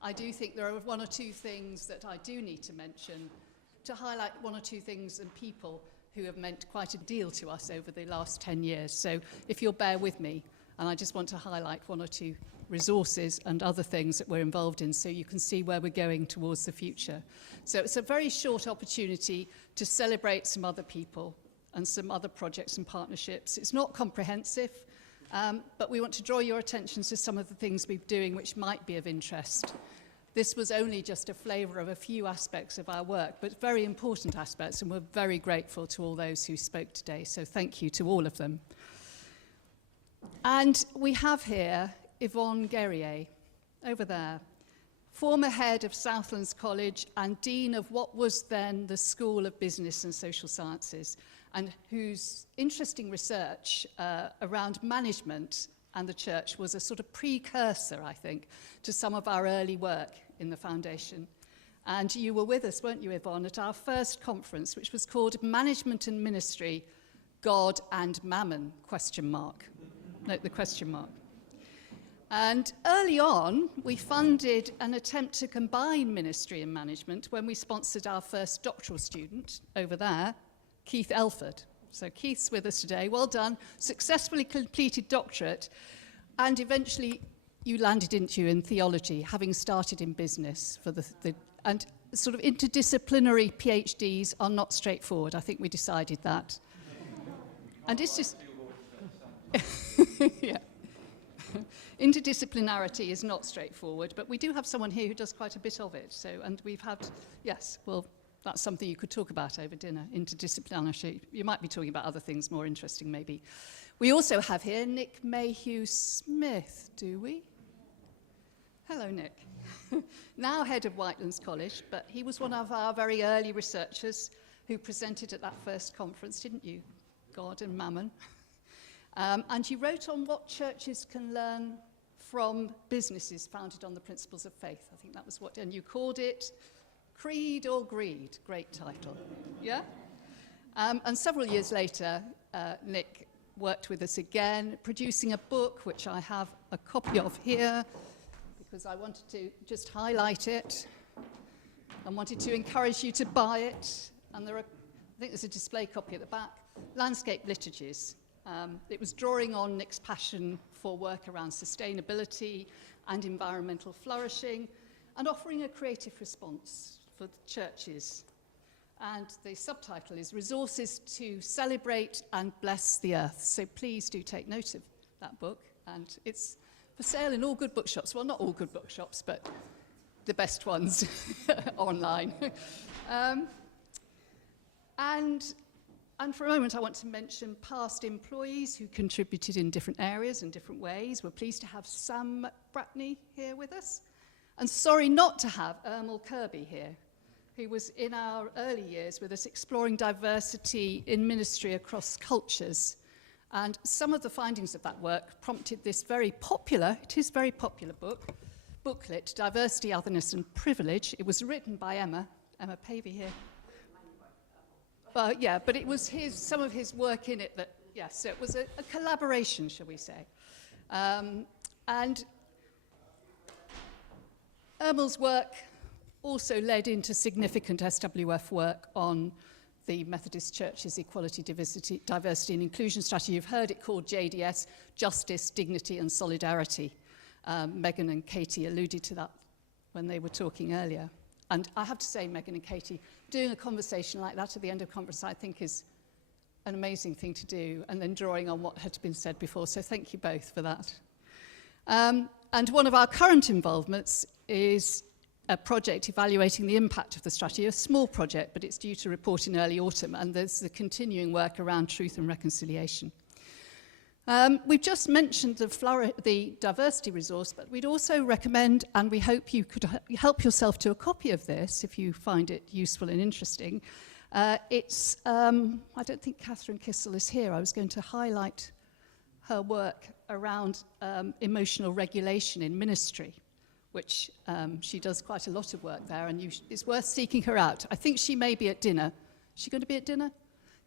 I do think there are one or two things that I do need to mention to highlight one or two things and people who have meant quite a deal to us over the last 10 years. So if you'll bear with me, and I just want to highlight one or two resources and other things that we're involved in so you can see where we're going towards the future. So it's a very short opportunity to celebrate some other people and some other projects and partnerships. It's not comprehensive, but we want to draw your attention to some of the things we're doing which might be of interest. This was only just a flavour of a few aspects of our work, but very important aspects, and we're very grateful to all those who spoke today, so thank you to all of them. And we have here Yvonne Guerrier, over there, former head of Southlands College and dean of what was then the School of Business and Social Sciences, and whose interesting research around management and the church was a sort of precursor, I think, to some of our early work in the foundation. And you were with us, weren't you, Yvonne, at our first conference, which was called Management and Ministry, God and Mammon, ? Note the question mark. And early on, we funded an attempt to combine ministry and management when we sponsored our first doctoral student over there, Keith Elford. So Keith's with us today. Well done. Successfully completed doctorate. And eventually you landed, didn't you, in theology, having started in business. And sort of interdisciplinary PhDs are not straightforward. I think we decided that. And it's just... yeah. Interdisciplinarity is not straightforward, but we do have someone here who does quite a bit of it. So, and we've had, yes, well, that's something you could talk about over dinner, interdisciplinarity. You might be talking about other things more interesting, maybe. We also have here Nick Mayhew-Smith, do we? Hello, Nick. Now head of Whitelands College, but he was one of our very early researchers who presented at that first conference, didn't you? God and Mammon. And you wrote on what churches can learn from businesses founded on the principles of faith. I think that was what, and you called it Creed or Greed. Great title. Yeah? And several years later, Nick worked with us again, producing a book, which I have a copy of here, because I wanted to just highlight it and wanted to encourage you to buy it. And there are, I think there's a display copy at the back, Landscape Liturgies. It was drawing on Nick's passion for work around sustainability and environmental flourishing and offering a creative response for the churches. And the subtitle is Resources to Celebrate and Bless the Earth. So please do take note of that book. And it's for sale in all good bookshops. Well, not all good bookshops, but the best ones online. And for a moment, I want to mention past employees who contributed in different areas and different ways. We're pleased to have Sam Bratney here with us. And sorry not to have Ermal Kirby here, who was in our early years with us exploring diversity in ministry across cultures. And some of the findings of that work prompted this very popular, it is very popular booklet, Diversity, Otherness and Privilege. It was written by Emma Pavey here. Yeah, but it was some of his work in it that, yes, so it was a collaboration, shall we say. And Ermal's work also led into significant SWF work on the Methodist Church's Equality, Diversity and Inclusion Strategy. You've heard it called JDS, Justice, Dignity and Solidarity. Megan and Katie alluded to that when they were talking earlier. And I have to say, Megan and Katie, doing a conversation like that at the end of conference, I think is an amazing thing to do, and then drawing on what had been said before. So thank you both for that. And one of our current involvements is a project evaluating the impact of the strategy, a small project, but it's due to report in early autumn, and there's the continuing work around truth and reconciliation. We've just mentioned the diversity resource, but we'd also recommend, and we hope you could help yourself to a copy of this if you find it useful and interesting. I don't think Catherine Kissel is here. I was going to highlight her work around emotional regulation in ministry, which she does quite a lot of work there, and it's worth seeking her out. I think she may be at dinner. Is she going to be at dinner?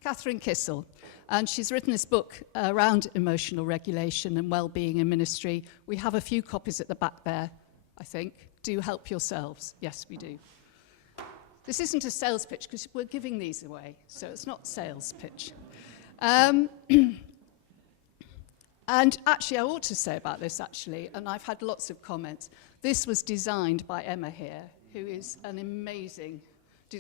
Catherine Kissel, and she's written this book around emotional regulation and well-being in ministry. We have a few copies at the back there, I think. do help yourselves. Yes, we do. This isn't a sales pitch because we're giving these away, so it's not sales pitch. And actually, I ought to say about this, actually, and I've had lots of comments. This was designed by Emma here, who is an amazing,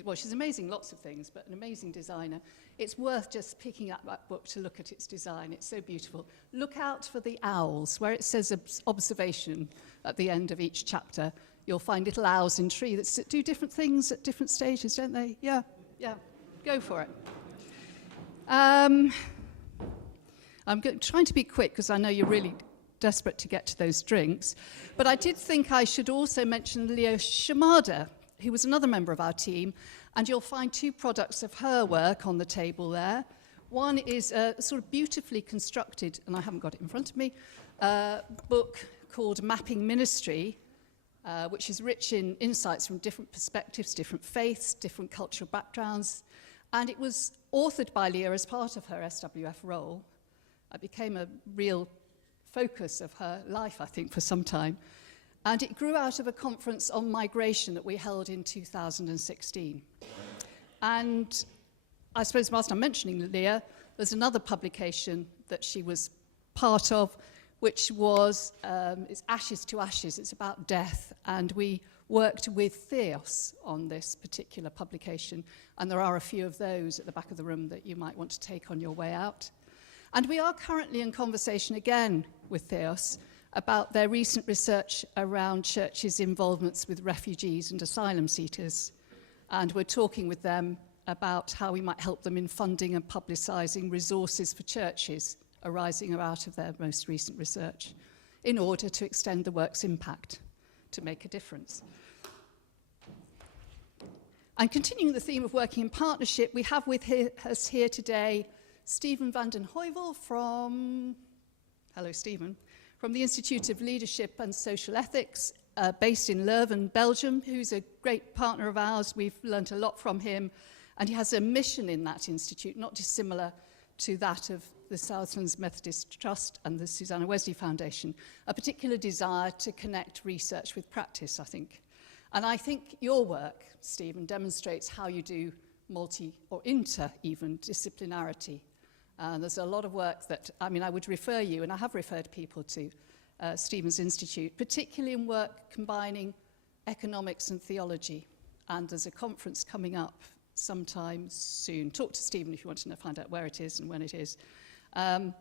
well, she's amazing lots of things, but an amazing designer. It's worth just picking up that book to look at its design. It's so beautiful. Look out for the owls. Where it says observation at the end of each chapter, you'll find little owls in tree that do different things at different stages, don't they? Yeah, go for it. I'm trying to be quick because I know you're really desperate to get to those drinks. But I did think I should also mention Leo Shimada, who was another member of our team. And you'll find 2 products of her work on the table there. One is a sort of beautifully constructed, and I haven't got it in front of me, book called Mapping Ministry, which is rich in insights from different perspectives, different faiths, different cultural backgrounds. And it was authored by Leah as part of her SWF role. It became a real focus of her life, I think, for some time. And it grew out of a conference on migration that we held in 2016. And I suppose whilst I'm mentioning Leah, there's another publication that she was part of, which was it's Ashes to Ashes. It's about death. And we worked with Theos on this particular publication. And there are a few of those at the back of the room that you might want to take on your way out. And we are currently in conversation again with Theos about their recent research around churches' involvements with refugees and asylum seekers. And we're talking with them about how we might help them in funding and publicising resources for churches arising out of their most recent research in order to extend the work's impact to make a difference. And continuing the theme of working in partnership, we have with us here today Stephen van den Heuvel from, hello Stephen, from the Institute of Leadership and Social Ethics, based in Leuven, Belgium, who's a great partner of ours. We've learnt a lot from him, and he has a mission in that institute, not dissimilar to that of the Southlands Methodist Trust and the Susanna Wesley Foundation, a particular desire to connect research with practice, I think. And I think your work, Stephen, demonstrates how you do multi or inter-even disciplinarity. There's a lot of work that, I mean, I would refer you, and I have referred people to Stephen's Institute, particularly in work combining economics and theology. And there's a conference coming up sometime soon. Talk to Stephen if you want to find out where it is and when it is. And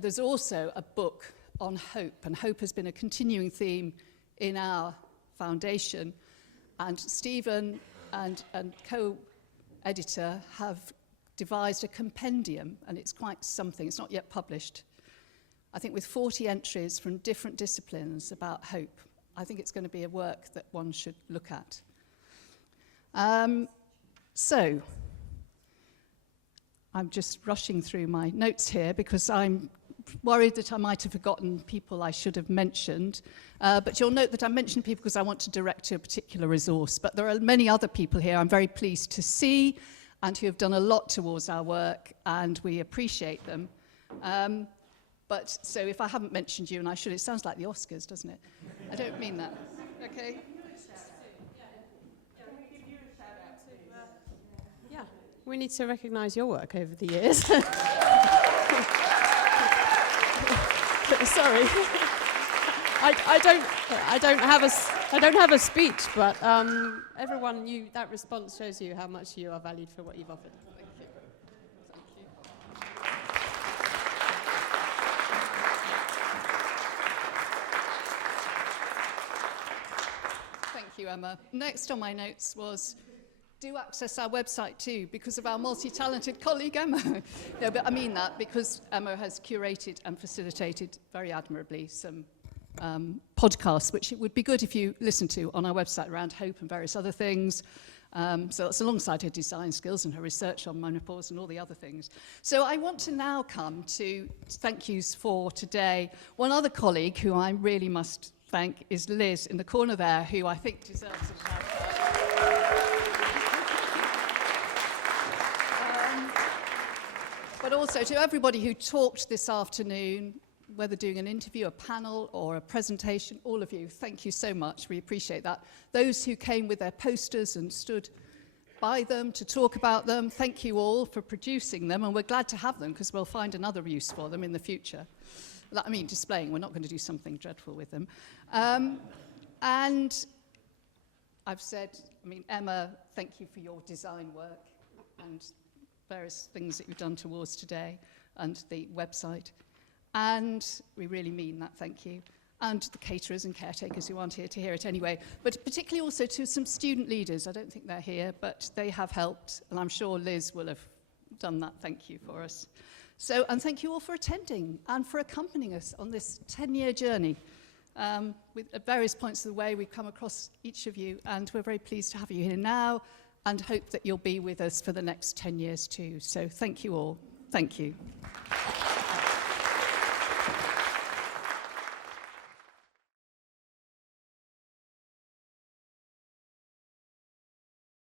there's also a book on hope, and hope has been a continuing theme in our foundation. And Stephen and co-editor have devised a compendium, and it's quite something. It's not yet published. I think with 40 entries from different disciplines about hope. I think it's going to be a work that one should look at. So, I'm just rushing through my notes here because I'm worried that I might have forgotten people I should have mentioned. But you'll note that I mentioned people because I want to direct to a particular resource. But there are many other people here I'm very pleased to see and who have done a lot towards our work, and we appreciate them. But so if I haven't mentioned you, and I should, it sounds like the Oscars, doesn't it? I don't mean that. Okay? Yeah, we need to recognise your work over the years. Sorry, I don't have a speech, but everyone, that response shows you how much you are valued for what you've offered. Thank you, Emma. Next on my notes was, do access our website too, because of our multi-talented colleague, Emma. No, but I mean that because Emma has curated and facilitated very admirably some podcasts, which it would be good if you listen to on our website around hope and various other things. So that's alongside her design skills and her research on menopause and all the other things. So I want to now come to thank yous for today. One other colleague who I really must thank is Liz in the corner there, who I think deserves a shout out. But also to everybody who talked this afternoon, whether doing an interview, a panel, or a presentation, all of you, thank you so much. We appreciate that. Those who came with their posters and stood by them to talk about them, thank you all for producing them, and we're glad to have them because we'll find another use for them in the future. I mean, displaying, we're not going to do something dreadful with them. And I've said, I mean, Emma, thank you for your design work and various things that you've done towards today and the website. And we really mean that, thank you. And the caterers and caretakers who aren't here to hear it anyway. But particularly also to some student leaders. I don't think they're here, but they have helped. And I'm sure Liz will have done that thank you for us. So, and thank you all for attending and for accompanying us on this 10-year journey. At various points of the way, we've come across each of you, and we're very pleased to have you here now and hope that you'll be with us for the next 10 years too. So thank you all. Thank you.